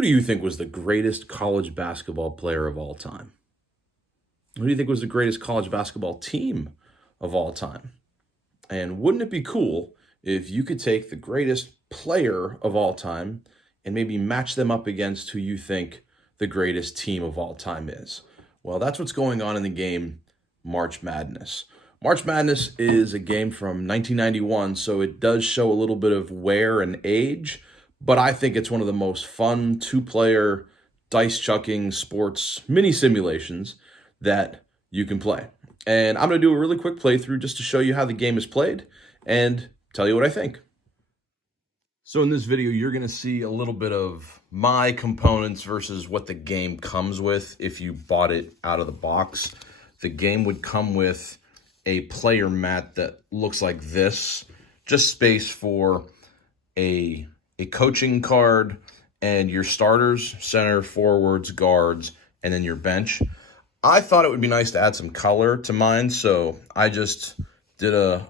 Who do you think was the greatest college basketball player of all time? Who do you think was the greatest college basketball team of all time? And wouldn't it be cool if you could take the greatest player of all time and maybe match them up against who you think the greatest team of all time is? Well, that's what's going on in the game March Madness. March Madness is a game from 1991, so it does show a little bit of wear and age, but I think it's one of the most fun two-player dice chucking sports mini simulations that you can play. And I'm going to do a really quick playthrough just to show you how the game is played and tell you what I think. So in this video, you're going to see a little bit of my components versus what the game comes with if you bought it out of the box. The game would come with a player mat that looks like this, just space for a coaching card and your starters, center, forwards, guards, and then your bench. I thought it would be nice to add some color to mine, so I just did a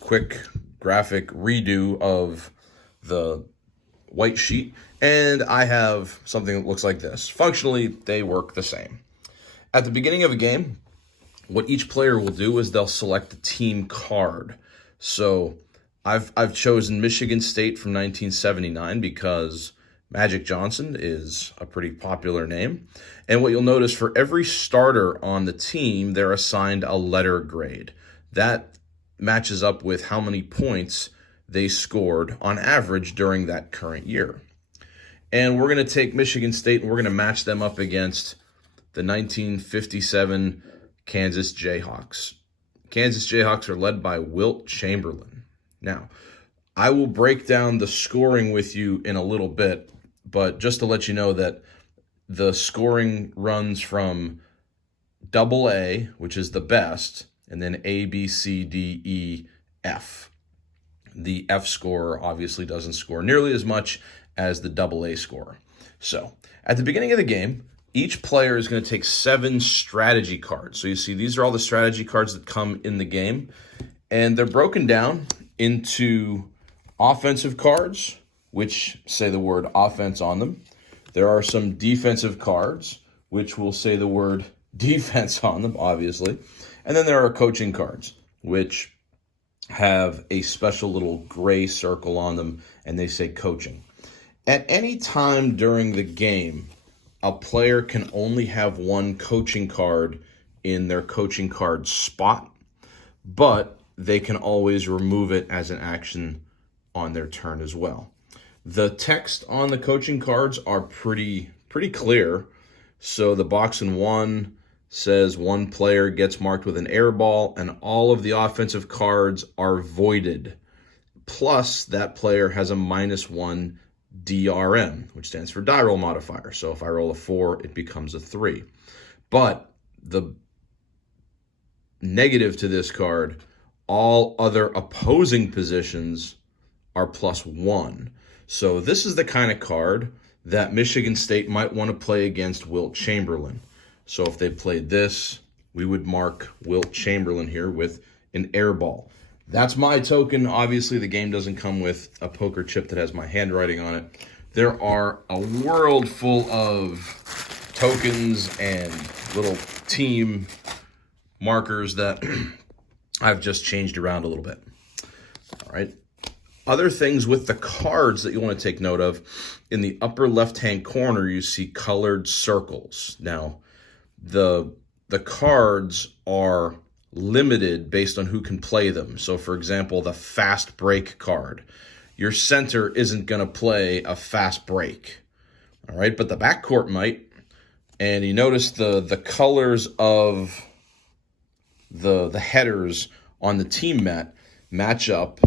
quick graphic redo of the white sheet, and I have something that looks like this. Functionally, they work the same. At the beginning of a game, what each player will do is they'll select a team card. So I've chosen Michigan State from 1979 because Magic Johnson is a pretty popular name. And what you'll notice, for every starter on the team, they're assigned a letter grade. That matches up with how many points they scored on average during that current year. And we're going to take Michigan State and we're going to match them up against the 1957 Kansas Jayhawks. Kansas Jayhawks are led by Wilt Chamberlain. Now, I will break down the scoring with you in a little bit, but just to let you know that the scoring runs from AA, which is the best, and then A, B, C, D, E, F. The F scorer obviously doesn't score nearly as much as the AA scorer. So, at the beginning of the game, each player is going to take 7 strategy cards. So you see, these are all the strategy cards that come in the game, and they're broken down into offensive cards, which say the word offense on them. There are some defensive cards, which will say the word defense on them, obviously. And then there are coaching cards, which have a special little gray circle on them, and they say coaching. At any time during the game, a player can only have one coaching card in their coaching card spot, but they can always remove it as an action on their turn as well. The text on the coaching cards are pretty clear. So the box in 1 says one player gets marked with an air ball, and all of the offensive cards are voided. Plus, that player has a -1 DRM, which stands for die roll modifier. So if I roll a 4, it becomes a 3. But the negative to this card, all other opposing positions are +1. So this is the kind of card that Michigan State might want to play against Wilt Chamberlain. So if they played this, we would mark Wilt Chamberlain here with an air ball. That's my token. Obviously, the game doesn't come with a poker chip that has my handwriting on it. There are a world full of tokens and little team markers that I've just changed around a little bit. All right. Other things with the cards that you want to take note of, in the upper left-hand corner, you see colored circles. Now, the cards are limited based on who can play them. So, for example, the fast break card. Your center isn't going to play a fast break. All right, but the backcourt might. And you notice the colors of the headers on the team mat match up: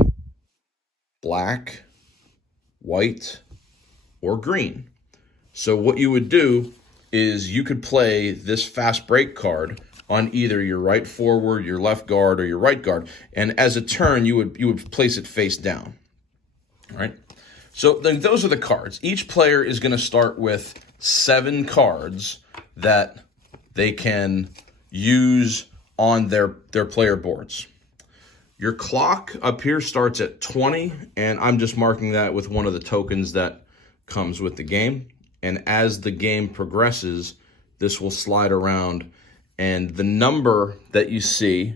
black, white, or green. So what you would do is you could play this fast break card on either your right forward, your left guard, or your right guard, and as a turn, you would place it face down. All right. So then those are the cards. Each player is going to start with 7 cards that they can use on their player boards. Your clock up here starts at 20, and I'm just marking that with one of the tokens that comes with the game. And as the game progresses, this will slide around. And the number that you see,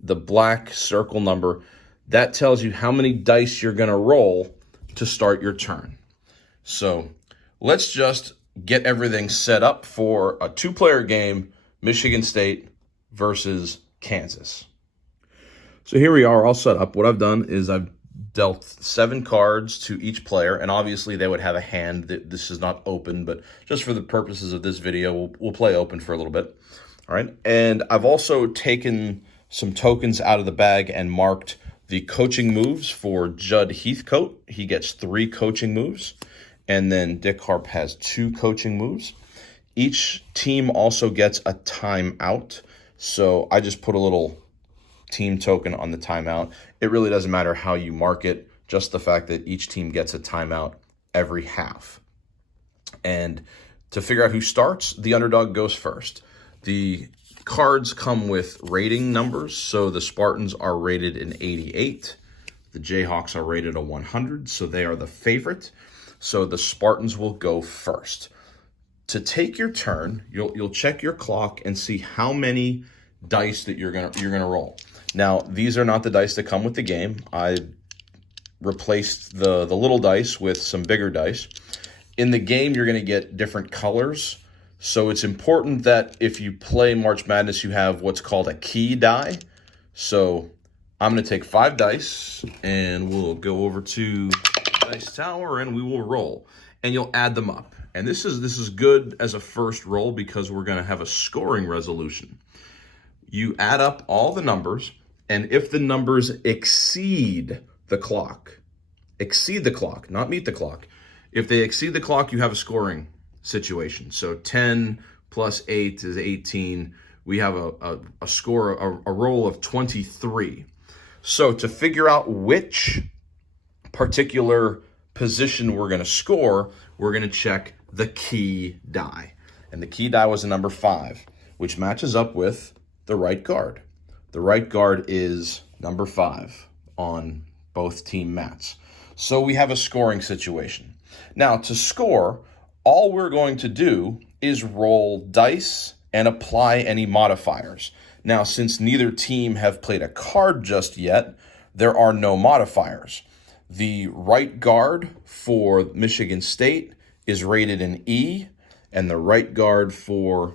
the black circle number, that tells you how many dice you're going to roll to start your turn. So let's just get everything set up for a 2-player game, Michigan State versus Kansas. So here we are all set up. What I've done is I've dealt 7 cards to each player, and obviously they would have a hand. This is not open, but just for the purposes of this video, we'll play open for a little bit. All right, and I've also taken some tokens out of the bag and marked the coaching moves for Judd Heathcote. He gets 3 coaching moves, and then Dick Harp has 2 coaching moves. Each team also gets a timeout, so I just put a little team token on the timeout. It really doesn't matter how you mark it, just the fact that each team gets a timeout every half. And to figure out who starts, the underdog goes first. The cards come with rating numbers, so the Spartans are rated an 88. The Jayhawks are rated a 100, so they are the favorite. So the Spartans will go first. To take your turn, you'll check your clock and see how many dice that you're gonna roll. Now, these are not the dice that come with the game. I replaced the little dice with some bigger dice. In the game, you're going to get different colors. So it's important that if you play March Madness, you have what's called a key die. So I'm going to take 5 dice, and we'll go over to Dice Tower, and we will roll. And you'll add them up. And this is good as a first roll because we're going to have a scoring resolution. You add up all the numbers, and if the numbers exceed the clock, not meet the clock. If they exceed the clock, you have a scoring situation. So 10 plus 8 is 18. We have a score, a roll of 23. So to figure out which particular position we're going to score, we're going to check the key die. And the key die was a number 5, which matches up with the right guard. The right guard is number 5 on both team mats. So we have a scoring situation. Now, to score, all we're going to do is roll dice and apply any modifiers. Now, since neither team have played a card just yet, there are no modifiers. The right guard for Michigan State is rated an E, and the right guard for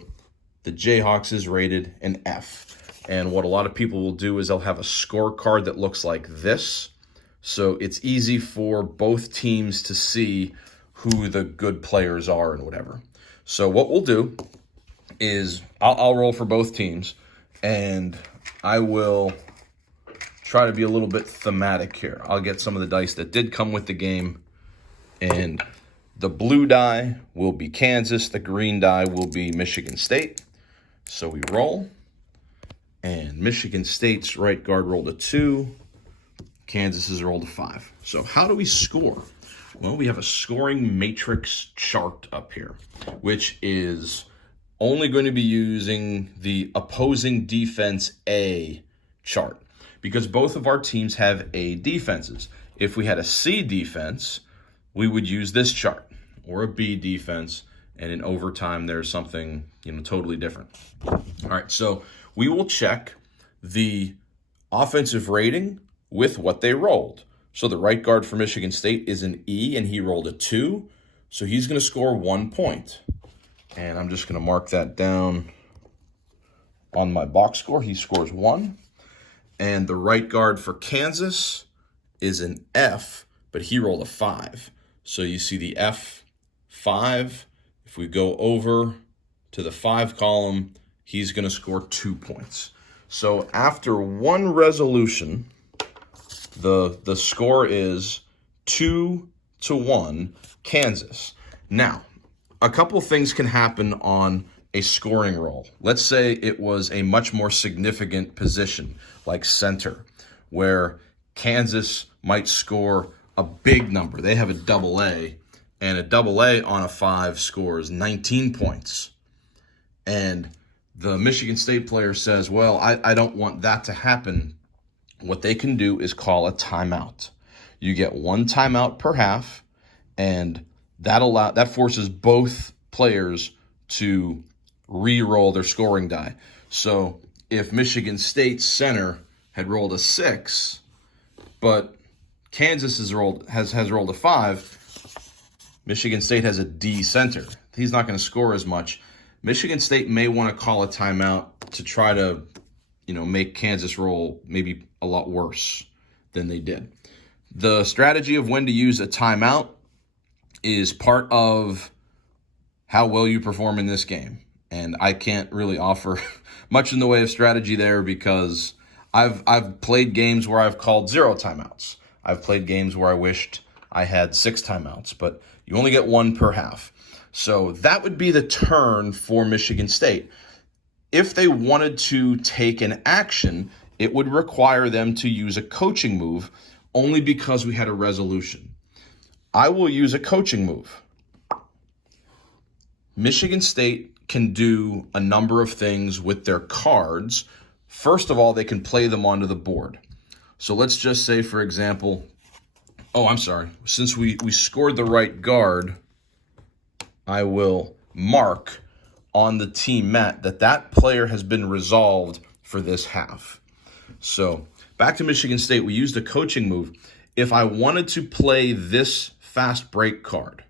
the Jayhawks is rated an F. And what a lot of people will do is they'll have a scorecard that looks like this. So it's easy for both teams to see who the good players are and whatever. So what we'll do is I'll roll for both teams, and I will try to be a little bit thematic here. I'll get some of the dice that did come with the game, and the blue die will be Kansas. The green die will be Michigan State. So we roll, and Michigan State's right guard rolled a 2. Kansas's rolled a 5. So how do we score? Well, we have a scoring matrix chart up here, which is only going to be using the opposing defense A chart because both of our teams have A defenses. If we had a C defense, we would use this chart, or a B defense, and in overtime there's something totally different. All right, so we will check the offensive rating with what they rolled. So the right guard for Michigan State is an E, and he rolled a 2, so he's going to score 1 point. And I'm just going to mark that down on my box score. He scores 1. And the right guard for Kansas is an F, but he rolled a 5. So you see the F, 5. If we go over to the 5 column, he's going to score 2 points. So after one resolution, the score is 2-1 Kansas. Now, a couple things can happen on a scoring roll. Let's say it was a much more significant position, like center, where Kansas might score a big number. They have a double A, and a double A on a 5 scores 19 points. And the Michigan State player says, well, I don't want that to happen. What they can do is call a timeout. You get 1 timeout per half, and that forces both players to re-roll their scoring die. So if Michigan State's center had rolled a 6, but Kansas has rolled a 5, Michigan State has a D center. He's not going to score as much. Michigan State may want to call a timeout to try to, make Kansas roll maybe a lot worse than they did. The strategy of when to use a timeout is part of how well you perform in this game. And I can't really offer much in the way of strategy there because I've played games where I've called 0 timeouts. I've played games where I wished I had 6 timeouts, but you only get 1 per half. So that would be the turn for Michigan State. If they wanted to take an action, it would require them to use a coaching move only because we had a resolution. I will use a coaching move. Michigan State can do a number of things with their cards. First of all, they can play them onto the board. So let's just say, for example, since we scored the right guard, I will mark on the team mat that player has been resolved for this half. So back to Michigan State, we used a coaching move. If I wanted to play this fast break card,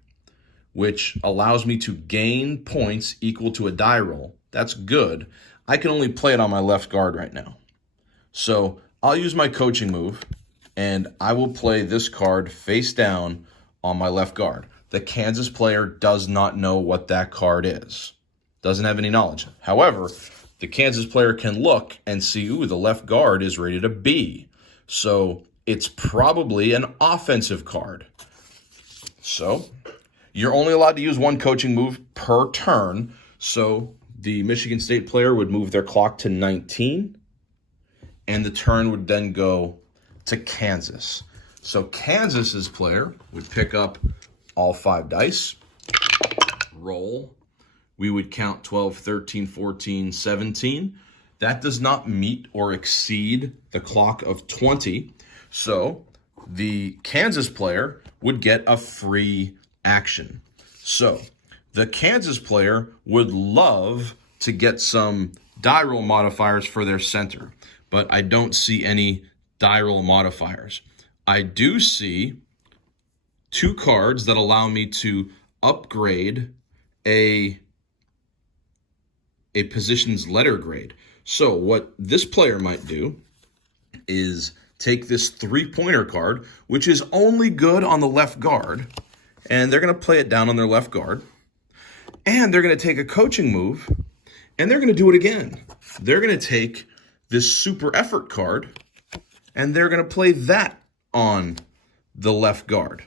which allows me to gain points equal to a die roll, that's good. I can only play it on my left guard right now. So I'll use my coaching move, and I will play this card face down on my left guard. The Kansas player does not know what that card is. Doesn't have any knowledge. However, the Kansas player can look and see, the left guard is rated a B. So it's probably an offensive card. So you're only allowed to use 1 coaching move per turn. So the Michigan State player would move their clock to 19, and the turn would then go to Kansas. So Kansas's player would pick up all 5 dice, roll. We would count 12, 13, 14, 17. That does not meet or exceed the clock of 20. So the Kansas player would get a free action. So the Kansas player would love to get some die roll modifiers for their center, but I don't see any die roll modifiers. I do see 2 cards that allow me to upgrade a position's letter grade. So what this player might do is take this 3-pointer card, which is only good on the left guard, and they're going to play it down on their left guard, and they're going to take a coaching move, and they're going to do it again. They're going to take this super effort card, and they're going to play that on the left guard,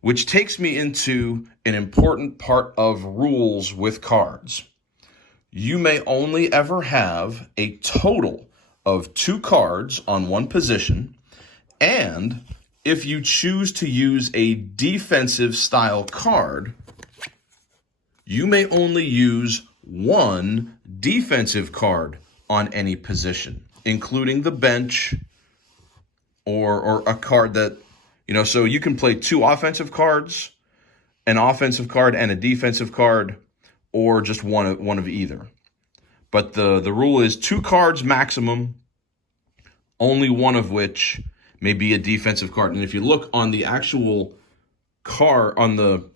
which takes me into an important part of rules with cards. You may only ever have a total of 2 cards on one position, and if you choose to use a defensive style card, you may only use 1 defensive card on any position, including the bench or a card that, so you can play 2 offensive cards, an offensive card and a defensive card, or just one of either. But the rule is 2 cards maximum, only one of which may be a defensive card. And if you look on the actual card, on the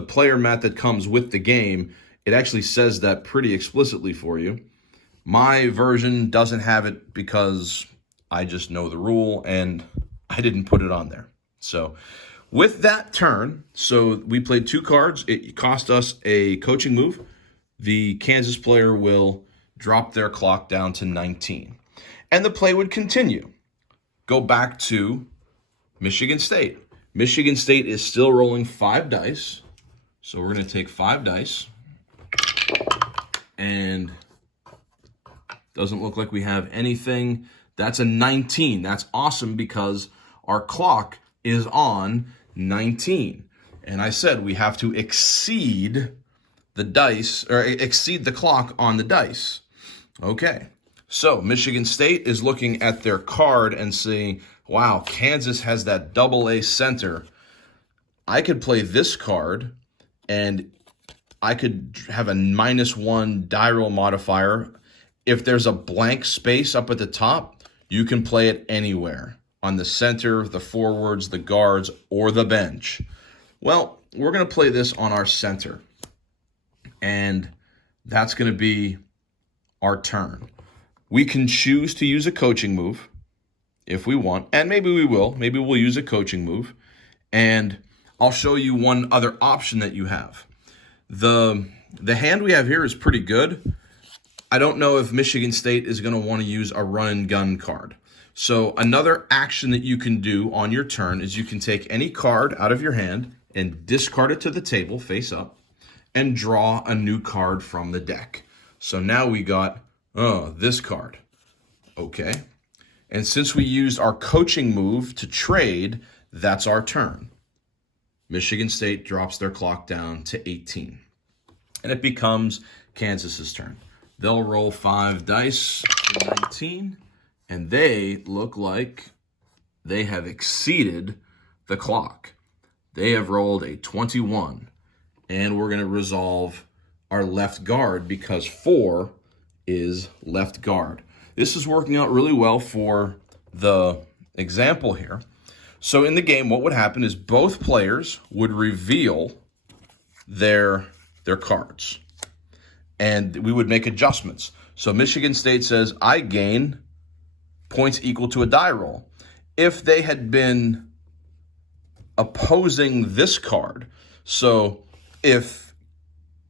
player mat that comes with the game, it actually says that pretty explicitly for you. My version doesn't have it because I just know the rule and I didn't put it on there. So with that turn, so we played 2 cards. It cost us a coaching move. The Kansas player will drop their clock down to 19. And the play would continue. Go back to Michigan State. Michigan State is still rolling 5 dice. So we're going to take 5 dice. And doesn't look like we have anything. That's a 19. That's awesome because our clock is on 19. And I said we have to exceed the dice, or exceed the clock on the dice. Okay. So Michigan State is looking at their card and saying, wow, Kansas has that AA center. I could play this card, and I could have a -1 die roll modifier. If there's a blank space up at the top, you can play it anywhere, on the center, the forwards, the guards, or the bench. Well, we're going to play this on our center, and that's going to be our turn. We can choose to use a coaching move if we want, and maybe we will. Maybe we'll use a coaching move, and I'll show you one other option that you have. The hand we have here is pretty good. I don't know if Michigan State is going to want to use a run and gun card. So another action that you can do on your turn is you can take any card out of your hand and discard it to the table face up and draw a new card from the deck. So now we got this card. Okay. And since we used our coaching move to trade, that's our turn. Michigan State drops their clock down to 18. And it becomes Kansas's turn. They'll roll 5 dice for 19, and they look like they have exceeded the clock. They have rolled a 21, and we're going to resolve our left guard because 4 is left guard. This is working out really well for the example here. So in the game, what would happen is both players would reveal their cards, and we would make adjustments. So Michigan State says, I gain points equal to a die roll. If they had been opposing this card, so if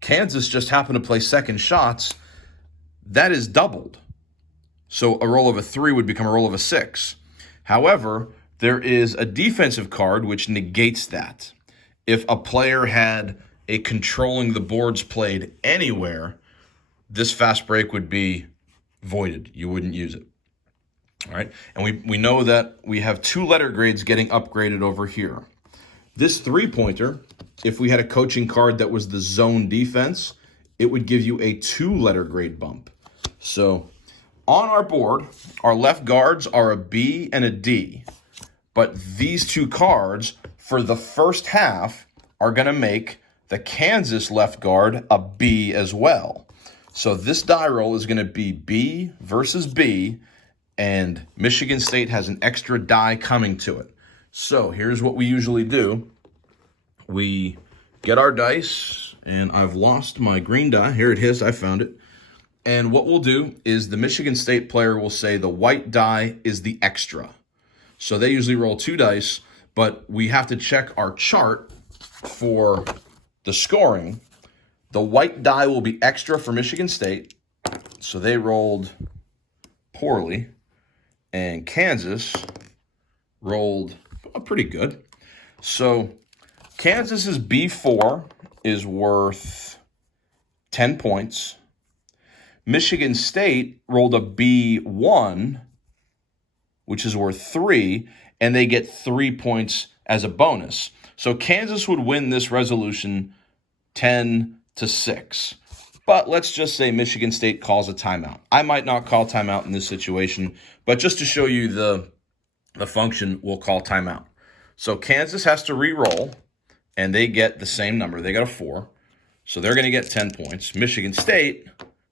Kansas just happened to play second shots, that is doubled. So a roll of a 3 would become a roll of a 6. However, there is a defensive card which negates that. If a player had a controlling the boards played anywhere, this fast break would be voided. You wouldn't use it. All right. And we know that we have 2 letter grades getting upgraded over here. This 3-pointer, if we had a coaching card that was the zone defense, it would give you a 2-letter grade bump. So on our board, our left guards are a B and a D. But these 2 cards for the first half are going to make the Kansas left guard a B as well. So this die roll is going to be B versus B, and Michigan State has an extra die coming to it. So here's what we usually do. We get our dice, and I've lost my green die. Here it is. I found it. And what we'll do is the Michigan State player will say the white die is the extra. So they usually roll 2 dice, but we have to check our chart for the scoring. The white die will be extra for Michigan State, so they rolled poorly, and Kansas rolled pretty good. So Kansas's B4 is worth 10 points. Michigan State rolled a B1, which is worth 3, and they get 3 points as a bonus. So Kansas would win this resolution 10-6. But let's just say Michigan State calls a timeout. I might not call timeout in this situation, but just to show you the function, we'll call timeout. So Kansas has to re-roll, and they get the same number. They got a 4, so they're going to get 10 points. Michigan State,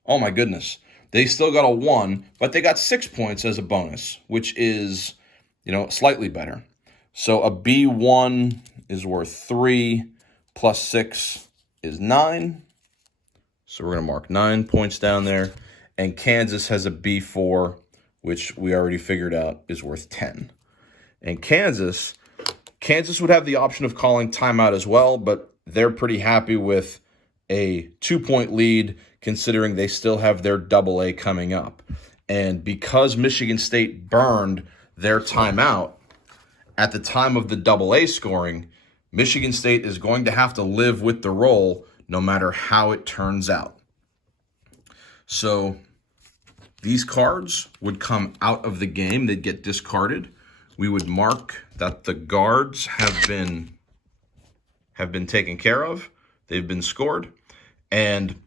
oh my goodness, they still got a 1, but they got 6 points as a bonus, which is, slightly better. So a B1 is worth 3 plus 6 is 9. So we're going to mark 9 points down there. And Kansas has a B4, which we already figured out is worth 10. And Kansas would have the option of calling timeout as well, but they're pretty happy with a 2-point lead considering they still have their AA coming up. And because Michigan State burned their timeout at the time of the AA scoring, Michigan State is going to have to live with the roll no matter how it turns out. So these cards would come out of the game. They'd get discarded. We would mark that the guards have been taken care of. They've been scored. And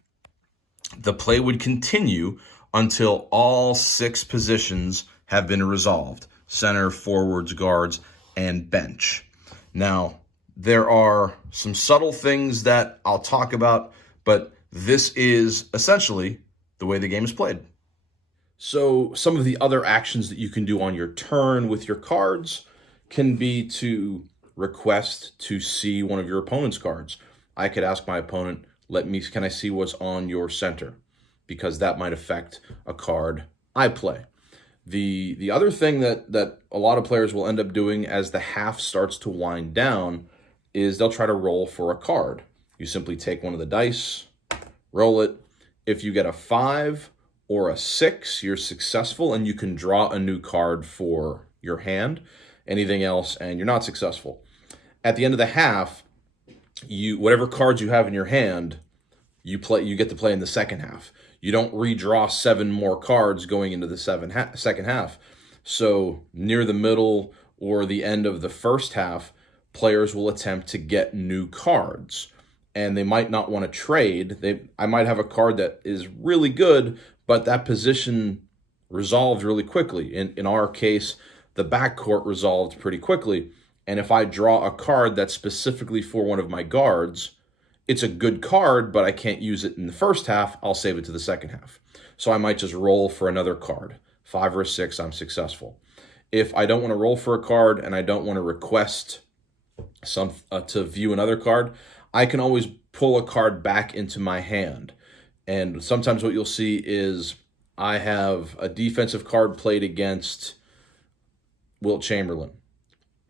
the play would continue until all 6 positions have been resolved: center, forwards, guards, and bench. Now, There are some subtle things that I'll talk about, but this is essentially the way the game is played. So, some of the other actions that you can do on your turn with your cards can be to request to see one of your opponent's cards. I could ask my opponent, can I see what's on your center? Because that might affect a card I play. The other thing that a lot of players will end up doing as the half starts to wind down is they'll try to roll for a card. You simply take one of the dice, roll it. If you get a 5 or a 6, you're successful and you can draw a new card for your hand. Anything else, and you're not successful. At the end of the half, whatever cards you have in your hand, you get to play in the second half. You don't redraw 7 more cards going into the second half. So near the middle or the end of the first half, players will attempt to get new cards. And they might not want to trade. I might have a card that is really good, but that position resolved really quickly. In our case, the backcourt resolved pretty quickly. And if I draw a card that's specifically for one of my guards, it's a good card, but I can't use it in the first half. I'll save it to the second half. So I might just roll for another card. 5 or 6, I'm successful. If I don't want to roll for a card and I don't want to request to view another card, I can always pull a card back into my hand. And sometimes what you'll see is I have a defensive card played against Wilt Chamberlain.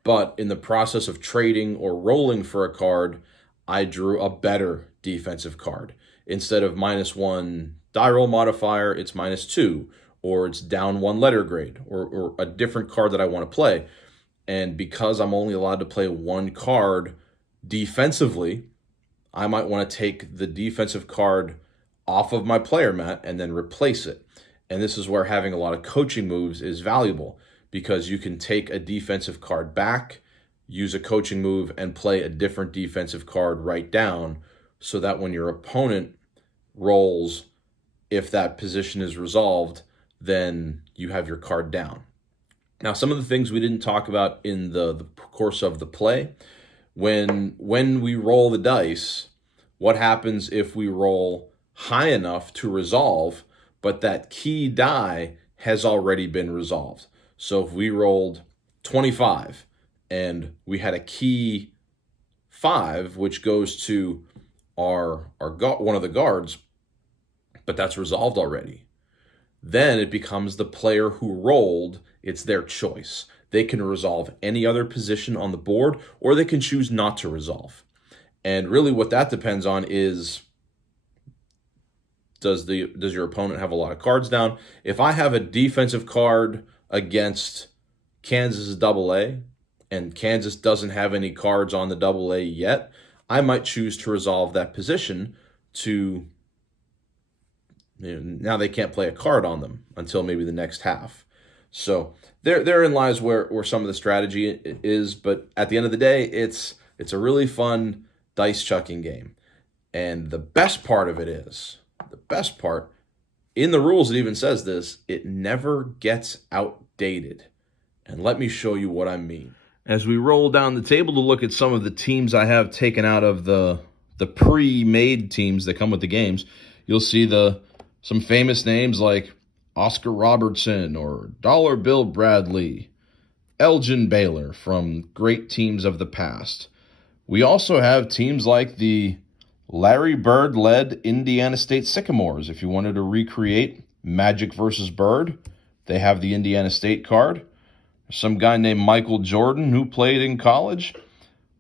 But in the process of trading or rolling for a card, I drew a better defensive card. Instead of -1 die roll modifier, it's -2, or it's down 1 letter grade, or a different card that I want to play. And because I'm only allowed to play 1 card defensively, I might want to take the defensive card off of my player mat and then replace it. And this is where having a lot of coaching moves is valuable, because you can take a defensive card back, use a coaching move, and play a different defensive card right down, so that when your opponent rolls, if that position is resolved, then you have your card down. Now, some of the things we didn't talk about in the course of the play, when we roll the dice, what happens if we roll high enough to resolve, but that key die has already been resolved? So if we rolled 25 and we had a key 5, which goes to one of the guards, but that's resolved already, then it becomes the player who rolled, it's their choice. They can resolve any other position on the board, or they can choose not to resolve. And really what that depends on is, does your opponent have a lot of cards down? If I have a defensive card against Kansas AA, and Kansas doesn't have any cards on the AA yet, I might choose to resolve that position to, now they can't play a card on them until maybe the next half. So therein lies where some of the strategy is. But at the end of the day, it's a really fun dice chucking game. And the best part of it is, in the rules it even says this, it never gets outdated. And let me show you what I mean. As we roll down the table to look at some of the teams I have taken out of the pre-made teams that come with the games, you'll see some famous names like Oscar Robertson or Dollar Bill Bradley, Elgin Baylor from great teams of the past. We also have teams like the Larry Bird-led Indiana State Sycamores. If you wanted to recreate Magic versus Bird, they have the Indiana State card. Some guy named Michael Jordan who played in college.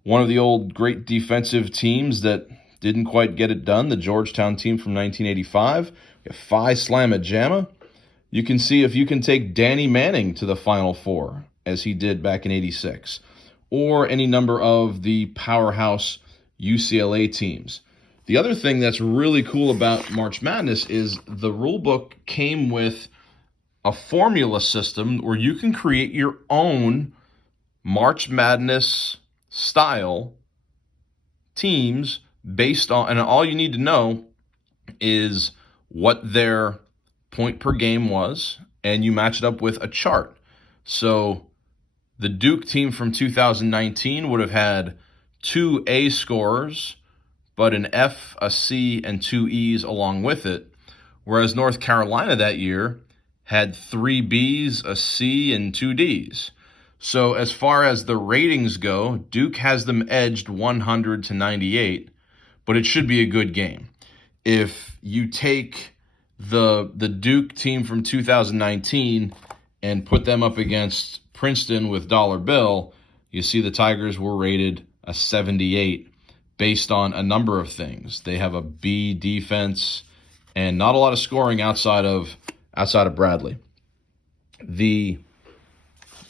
One of the old great defensive teams that didn't quite get it done, the Georgetown team from 1985. We have Phi Slamma Jamma. You can see if you can take Danny Manning to the Final Four, as he did back in '86, or any number of the powerhouse UCLA teams. The other thing that's really cool about March Madness is the rulebook came with a formula system where you can create your own March Madness style teams based on, and all you need to know is what their point per game was, and you match it up with a chart. So the Duke team from 2019 would have had 2 A scorers, but an F, a C, and 2 E's along with it, whereas North Carolina that year had 3 B's, a C, and 2 D's. So as far as the ratings go, Duke has them edged 100 to 98, but it should be a good game. If you take the Duke team from 2019 and put them up against Princeton with Dollar Bill, you see the Tigers were rated a 78 based on a number of things. They have a B defense and not a lot of scoring outside of Bradley. The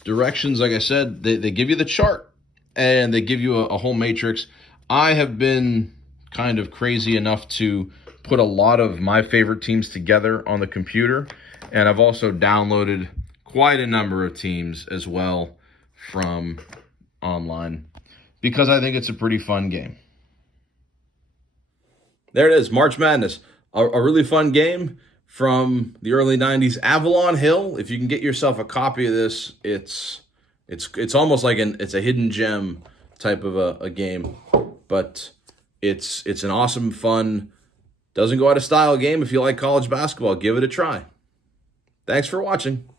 directions, like I said, they give you the chart and they give you a whole matrix. I have been kind of crazy enough to put a lot of my favorite teams together on the computer, and I've also downloaded quite a number of teams as well from online because I think it's a pretty fun game. There it is, March Madness, a really fun game from the early 90s. Avalon Hill, if you can get yourself a copy of this, it's almost like it's a hidden gem type of a game, but it's an awesome, fun, doesn't go out of style game. If you like college basketball, give it a try. Thanks for watching.